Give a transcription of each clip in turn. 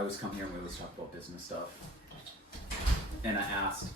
I always come here and we always talk about business stuff. And I asked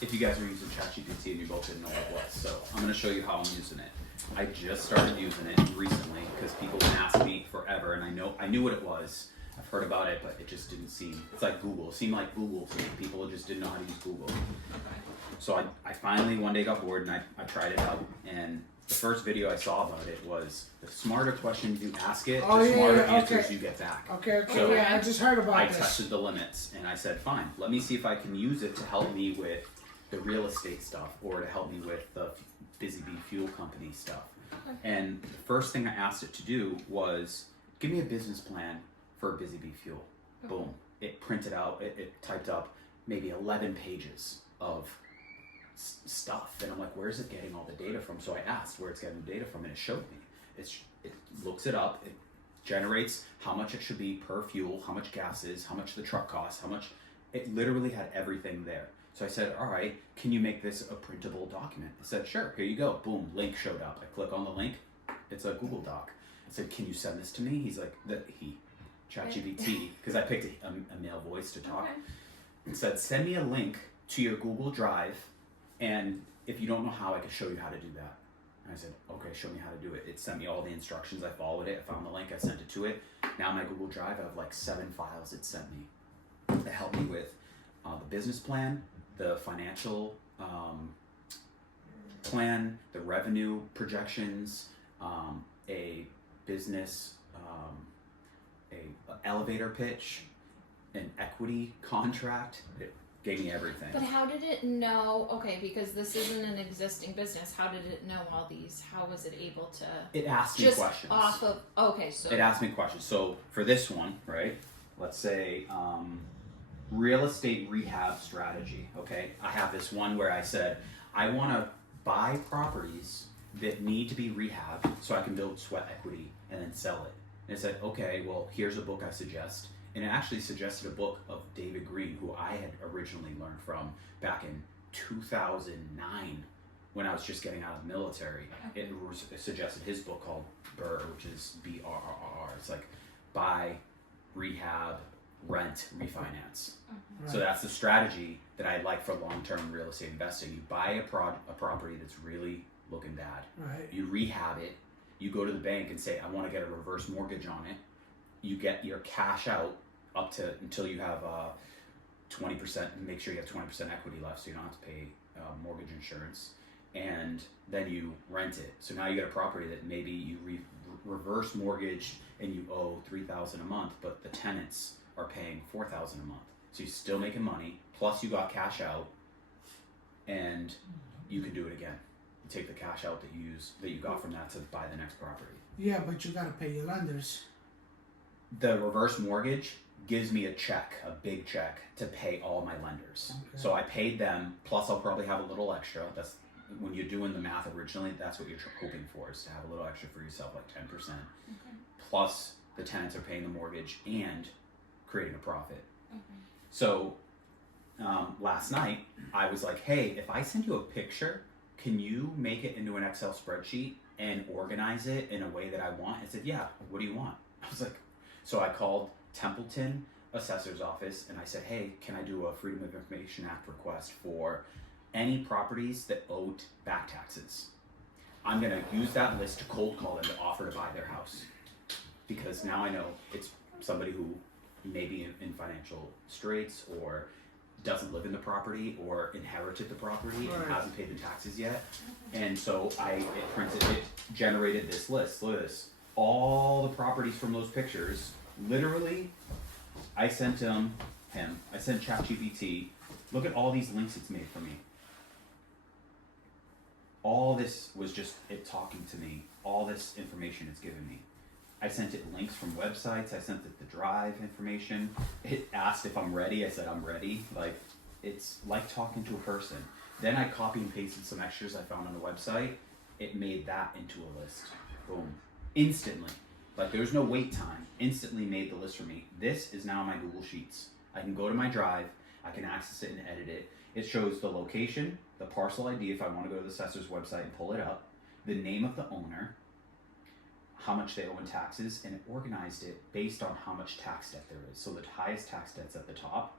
if you guys were using ChatGPT and you both didn't know what it was. So I'm going to show you how I'm using it. I just started using it recently because people have asked me forever, and I knew what it was. I've heard about it, but it just didn't seem. It's like Google. It seemed like Google to me. People just didn't know how to use Google. Okay. So I finally one day got bored and I tried it out. And the first video I saw about it was the smarter questions you ask it, the smarter answers you get back. Okay, So I just heard about this. I tested the limits and I said, fine, let me see if I can use it to help me with the real estate stuff or to help me with the Busy Bee Fuel Company stuff. Okay. And the first thing I asked it to do was give me a business plan for Busy Bee Fuel. Okay. Boom. It printed out, it typed up maybe 11 pages of stuff. And I'm like, where's it getting all the data from? So I asked where it's getting the data from and it showed me. It looks it up, it generates how much it should be per fuel, how much gas is, how much the truck costs, how much, it literally had everything there. So I said, all right, can you make this a printable document? I said, sure, here you go. Boom, link showed up. I click on the link, it's a Google Doc. I said, can you send this to me? He's like, ChatGPT, because I picked a male voice to talk. Okay. And said, send me a link to your Google Drive, and if you don't know how, I can show you how to do that. And I said, okay, show me how to do it. It sent me all the instructions, I followed it, I found the link, I sent it to it. Now my Google Drive, I have like 7 files it sent me that helped me with the business plan, the financial plan, the revenue projections, a business, a elevator pitch, an equity contract. It gave me everything. But how did it know? Okay, because this isn't an existing business. How did it know all these? How was it able to? It asked me just questions. Off of okay, so it asked me questions. So for this one, right? Let's say real estate rehab strategy. Okay, I have this one where I said I want to buy properties that need to be rehabbed so I can build sweat equity and then sell it. And it said, okay, well, here's a book I suggest. And it actually suggested a book of David Green, who I had originally learned from back in 2009 when I was just getting out of the military. It suggested his book called BRRRR, which is BRRR. It's like buy, rehab, rent, refinance. Right. So that's the strategy that I like for long-term real estate investing. You buy a property that's really looking bad. Right. You rehab it. You go to the bank and say, I want to get a reverse mortgage on it. You get your cash out up to until you have 20%. Make sure you have 20% equity left, so you don't have to pay mortgage insurance. And then you rent it. So now you get a property that maybe you reverse mortgage and you owe $3,000 a month, but the tenants are paying $4,000 a month. So you're still making money. Plus you got cash out, and you can do it again. You take the cash out that you got from that to buy the next property. Yeah, but you gotta pay your lenders. The reverse mortgage gives me a check, a big check, to pay all my lenders. Okay. So I paid them, plus I'll probably have a little extra. That's when you're doing the math originally, that's what you're hoping for, is to have a little extra for yourself, like 10%. Okay. Plus the tenants are paying the mortgage and creating a profit. Okay. So last night I was like, hey, if I send you a picture, can you make it into an Excel spreadsheet and organize it in a way that I want? It said, yeah, what do you want? I was like, so I called Templeton Assessor's Office and I said, hey, can I do a Freedom of Information Act request for any properties that owed back taxes? I'm gonna use that list to cold call them to offer to buy their house. Because now I know it's somebody who may be in financial straits or doesn't live in the property or inherited the property and hasn't paid the taxes yet. And so it generated this list. Look at this. All the properties from those pictures, literally, I sent I sent ChatGPT, look at all these links it's made for me. All this was just it talking to me, all this information it's given me. I sent it links from websites, I sent it the drive information. It asked if I'm ready, I said I'm ready. Like, it's like talking to a person. Then I copy and pasted some extras I found on the website. It made that into a list. Boom. Instantly. Like, there's no wait time. Instantly made the list for me. This is now my Google Sheets. I can go to my drive, I can access it and edit it. It shows the location, the parcel ID if I want to go to the assessor's website and pull it up, the name of the owner, how much they owe in taxes, and it organized it based on how much tax debt there is. So the highest tax debt's at the top.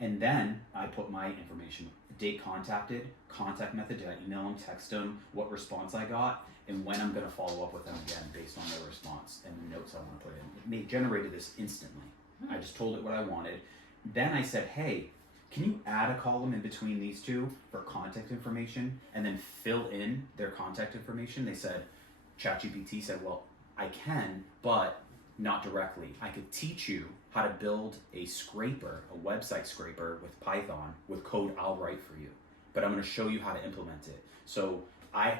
And then I put my information, date contacted, contact method, did I email them, text them, what response I got, and when I'm gonna follow up with them again based on their response and the notes I wanna put in. It generated this instantly. I just told it what I wanted. Then I said, hey, can you add a column in between these two for contact information and then fill in their contact information? They said, ChatGPT said, well, I can, but not directly. I could teach you how to build a scraper, a website scraper with Python with code I'll write for you, but I'm going to show you how to implement it. So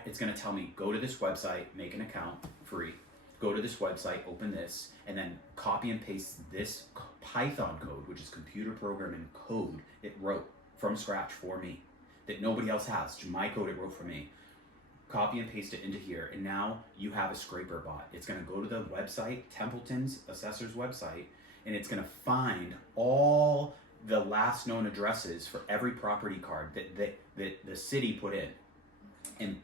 it's going to tell me, go to this website, make an account, free. Go to this website, open this, and then copy and paste this Python code, which is computer programming code it wrote from scratch for me, that nobody else has. My code it wrote for me. Copy and paste it into here, and now you have a scraper bot. It's going to go to the website, Templeton's assessor's website, and it's going to find all the last known addresses for every property card that the city put in, and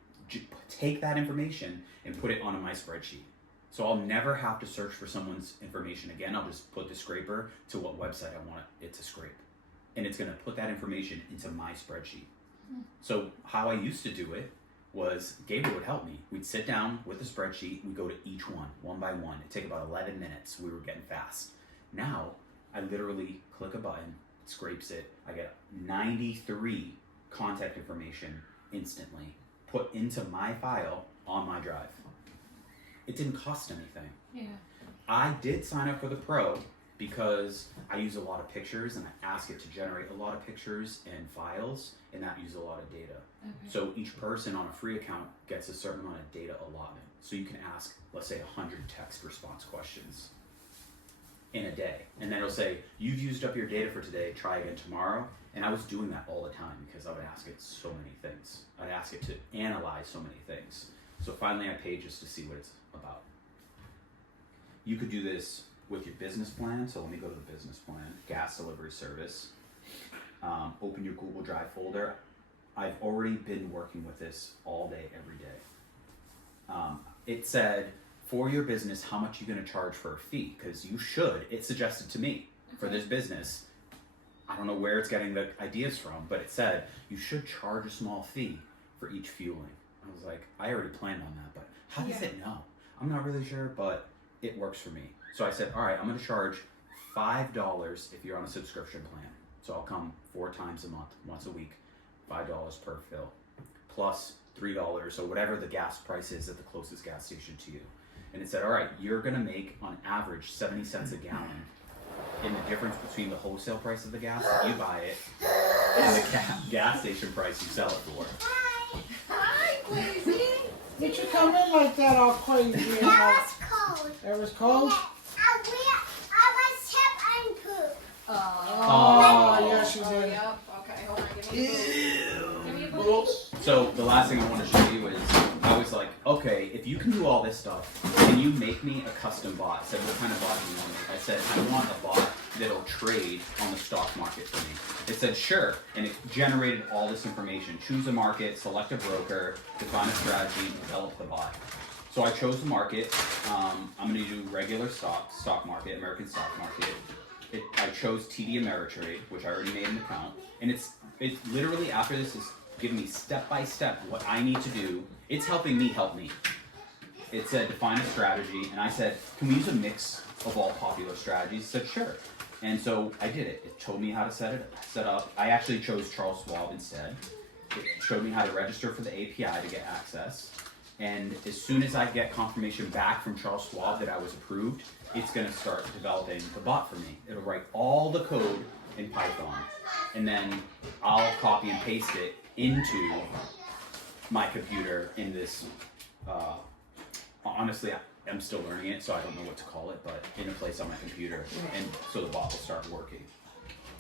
take that information and put it onto my spreadsheet. So I'll never have to search for someone's information again. I'll just put the scraper to what website I want it to scrape, and it's going to put that information into my spreadsheet. So how I used to do it was Gabriel would help me. We'd sit down with the spreadsheet, we'd go to each one by one. It'd take about 11 minutes. We were getting fast. Now, I literally click a button, it scrapes it. I get 93 contact information instantly put into my file on my drive. It didn't cost anything. Yeah. I did sign up for the Pro because I use a lot of pictures and I ask it to generate a lot of pictures and files, and that uses a lot of data. Okay. So each person on a free account gets a certain amount of data allotment. So you can ask, let's say, 100 text response questions in a day. And then it'll say, you've used up your data for today, try again tomorrow. And I was doing that all the time because I would ask it so many things. I'd ask it to analyze so many things. So finally I paid just to see what it's about. You could do this with your business plan. So let me go to the business plan, gas delivery service. Open your Google Drive folder. I've already been working with this all day, every day. It said, for your business, how much are you going to charge for a fee? Because you should. It suggested to me for this business. I don't know where it's getting the ideas from, but it said you should charge a small fee for each fueling. I was like, I already planned on that, but how does it know? I'm not really sure, but it works for me. So I said, all right, I'm going to charge $5 if you're on a subscription plan. So I'll come 4 times a month, once a week, $5 per fill, plus $3 or whatever the gas price is at the closest gas station to you. And it said, all right, you're going to make on average 70 cents a gallon in the difference between the wholesale price of the gas that you buy it and the gas station price you sell it for. Hi, Queasy. Did you come in like that all crazy? That was cold. It was cold? I was hip and poop. Oh, yes, you did. Yep. Okay, hold on. Give me a boot. Give me a boot. So the last thing I want to show you is, I was like, okay, if you can do all this stuff, can you make me a custom bot? I said, what kind of bot do you want to make? I said, I want a bot that'll trade on the stock market for me. It said, sure, and it generated all this information. Choose a market, select a broker, define a strategy, and develop the bot. So I chose the market. I'm going to do regular stock market, American stock market. I chose TD Ameritrade, which I already made an account, and it's literally, after this, is giving me step by step what I need to do. It's helping me help me. It said define a strategy, and I said, can we use a mix of all popular strategies? It said sure, and so I did it. It told me how to set up. I actually chose Charles Schwab instead. It showed me how to register for the API to get access, and as soon as I get confirmation back from Charles Schwab that I was approved, it's going to start developing the bot for me. It'll write all the code in Python, and then I'll copy and paste it into my computer in this, honestly, I'm still learning it, so I don't know what to call it, but in a place on my computer, and so the bot will start working.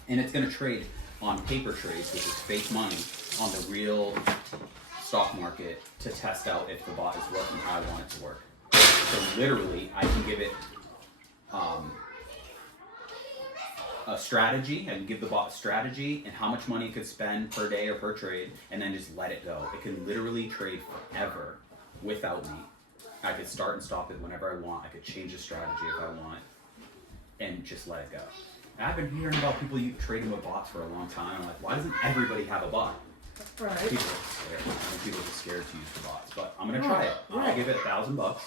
And it's going to trade on paper trades, which is fake money, on the real stock market to test out if the bot is working how I want it to work. So literally, I can give it a strategy. I can give the bot a strategy and how much money it could spend per day or per trade, and then just let it go. It can literally trade forever without me. I could start and stop it whenever I want. I could change the strategy if I want, and just let it go. And I've been hearing about people trading with bots for a long time. I'm like, why doesn't everybody have a bot? Right. People are scared. I think people are scared to use the bots, but I'm gonna try it. I'll give it $1,000,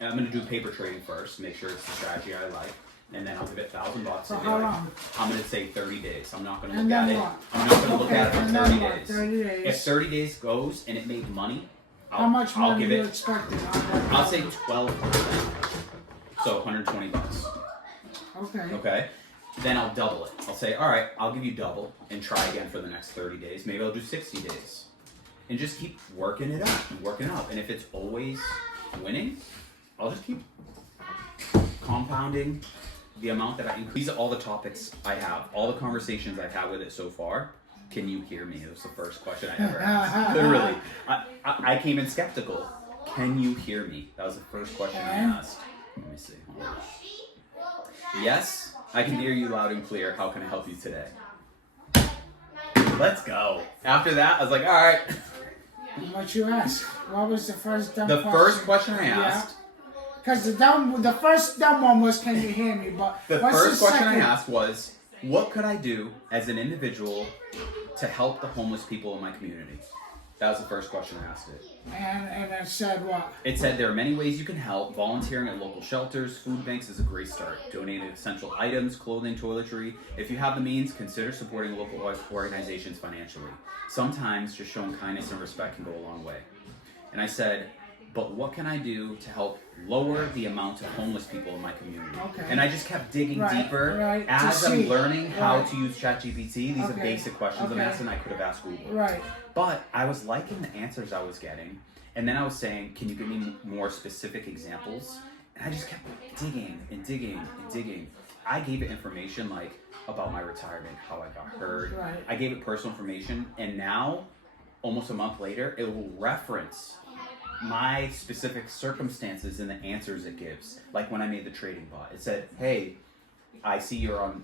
and I'm gonna do paper trading first. Make sure it's the strategy I like, and then I'll give it $1,000. For how long? I'm gonna say 30 days. I'm not gonna And look at then it. what? I'm not gonna look at it for and then 30 what? days. 30 days. If 30 days goes and it made money, How much I'll money give are you it. expecting? I'll say 12%. So $120. Okay. Okay. Then I'll double it. I'll say, all right, I'll give you double and try again for the next 30 days. Maybe I'll do 60 days. And just keep working it up and working up. And if it's always winning, I'll just keep compounding the amount that I increase. These are all the topics I have, all the conversations I've had with it so far. Can you hear me? It was the first question I ever asked. Literally. I came in skeptical. Can you hear me? That was the first question I asked. Let me see. Hold on. Yes, I can hear you loud and clear. How can I help you today? Let's go. After that, I was like, all right. What you asked? What was the first dumb The question? first question I asked, Because the first dumb one was, can you hear me? But the what's first the question I second? asked was, what could I do as an individual to help the homeless people in my community? That was the first question I asked it. And it said what? It said there are many ways you can help. Volunteering at local shelters, food banks is a great start. Donating essential items, clothing, toiletry. If you have the means, consider supporting local organizations financially. Sometimes just showing kindness and respect can go a long way. And I said, but what can I do to help lower the amount of homeless people in my community? Okay. And I just kept digging deeper as to I'm see. learning how to use ChatGPT. These are basic questions I'm Okay. asking. I could have asked Google. Right. But I was liking the answers I was getting. And then I was saying, can you give me more specific examples? And I just kept digging and digging and digging. I gave it information like about my retirement, how I got hurt. Right. I gave it personal information. And now, almost a month later, it will reference my specific circumstances in the answers it gives. Like when I made the trading bot, it said, hey, I see you're on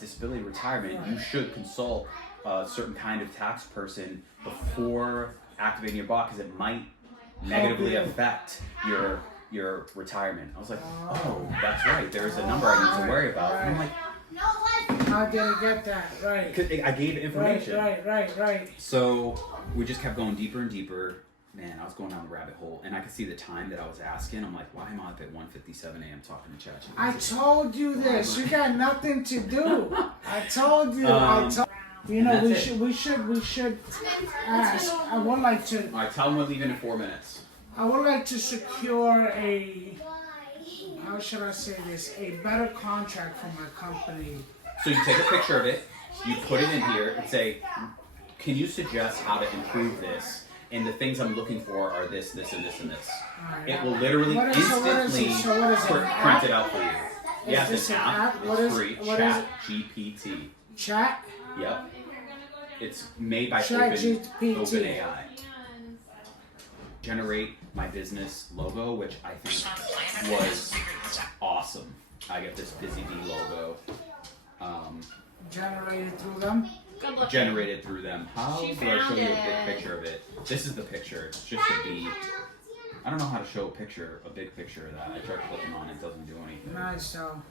disability retirement. You should consult a certain kind of tax person before activating your bot because it might negatively affect your retirement. I was like, oh, that's right. There's a number I need to worry about. And I'm like, How did it get that? Right. 'cause I gave it information. Right. So we just kept going deeper and deeper. Man, I was going down the rabbit hole, and I could see the time that I was asking. I'm like, why am I up at 1:57 a.m. talking to ChatGPT? I told you this. You got nothing to do. I told you. You know, that's we should ask. I would like to. All right, tell them we're leaving in 4 minutes. I would like to secure a. How should I say this? A better contract for my company. So you take a picture of it, you put it in here, and say, can you suggest how to improve this? And the things I'm looking for are this, this, and this, and this. Alright. It will literally What is it? print it out for you. Yes, this it's an an app. app? What It's is- free. what is it? ChatGPT. Chat? Yep. It's made by ChatGPT. OpenAI. Generate my business logo, which I think was awesome. I get this Busy Bee logo. Generated through them? Good looking. Generated through them. How She do I show found you a it. big picture of it? This is the picture. It's just a bee. I don't know how to show a big picture of that. I tried clicking on it, it doesn't do anything. Nice though.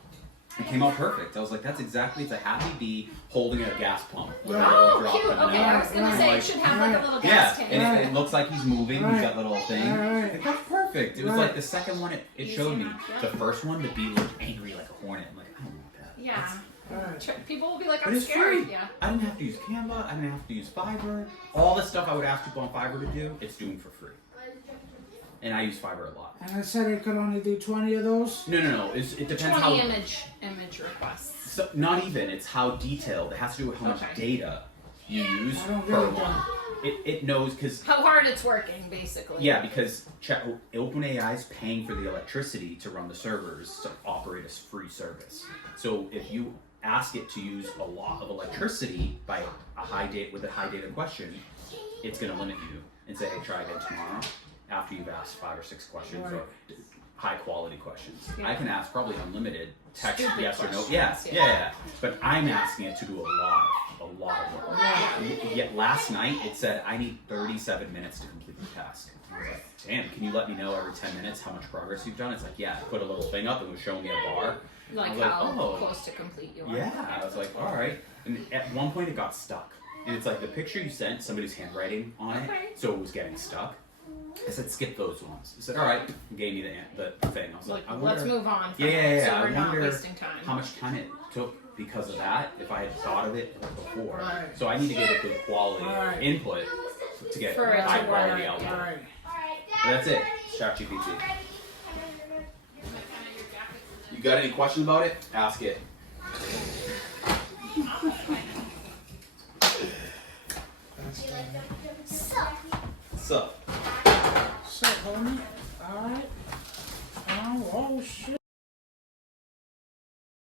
It came out perfect. I was like, that's exactly, it's a happy bee holding a gas pump. with a Right. little Oh, drop cute. coming Okay, out. I was gonna say it should have like a little Yeah, gas tank. and it looks like he's moving. He's got little thing. Right. It got perfect. It was Right. like the second one it showed me. enough, The first one, the bee looked angry like a hornet. I'm like, I don't want that. Yeah. Alright. People will be like, But I'm it's scared. free. Yeah. I didn't have to use Canva. I didn't have to use Fiverr. All the stuff I would ask people on Fiverr to do, it's doing for free. And I use Fiverr a lot. And I said it could only do 20 of those? No. It depends 20 how. image requests. So, not even. It's how detailed. It has to do with how much Okay. data you use I don't per really one. It knows because. How hard it's working, basically. Yeah, because OpenAI is paying for the electricity to run the servers to operate a free service. So if you ask it to use a lot of electricity by with a high data question, it's going to limit you and say, hey, try again tomorrow after you've asked 5 or 6 questions or high quality questions. Yeah. I can ask probably unlimited text Stupid yes or no. questions, Yeah. But I'm asking it to do a lot of work. Yet last night it said I need 37 minutes to complete the task. I was like, Sam, can you let me know every 10 minutes how much progress you've done? It's like, yeah, I put a little thing up and it was showing me a bar. Like I was like, how oh. close to complete you are. Yeah, I was like, all right. And at one point it got stuck. And it's like the picture you sent, somebody's handwriting on it, Okay. so it was getting stuck. I said, skip those ones. He said, all right, and gave me the thing. I was like, I wonder let's move on. From Yeah, that, so I we're not wonder wasting time. how much time it took because of that, if I had thought of it before. Right. So I need to get a good quality Right. input to get For it to high work. quality output. Alright. And that's it. ChatGPT. You got any questions about it? Ask it. That's So. Sup?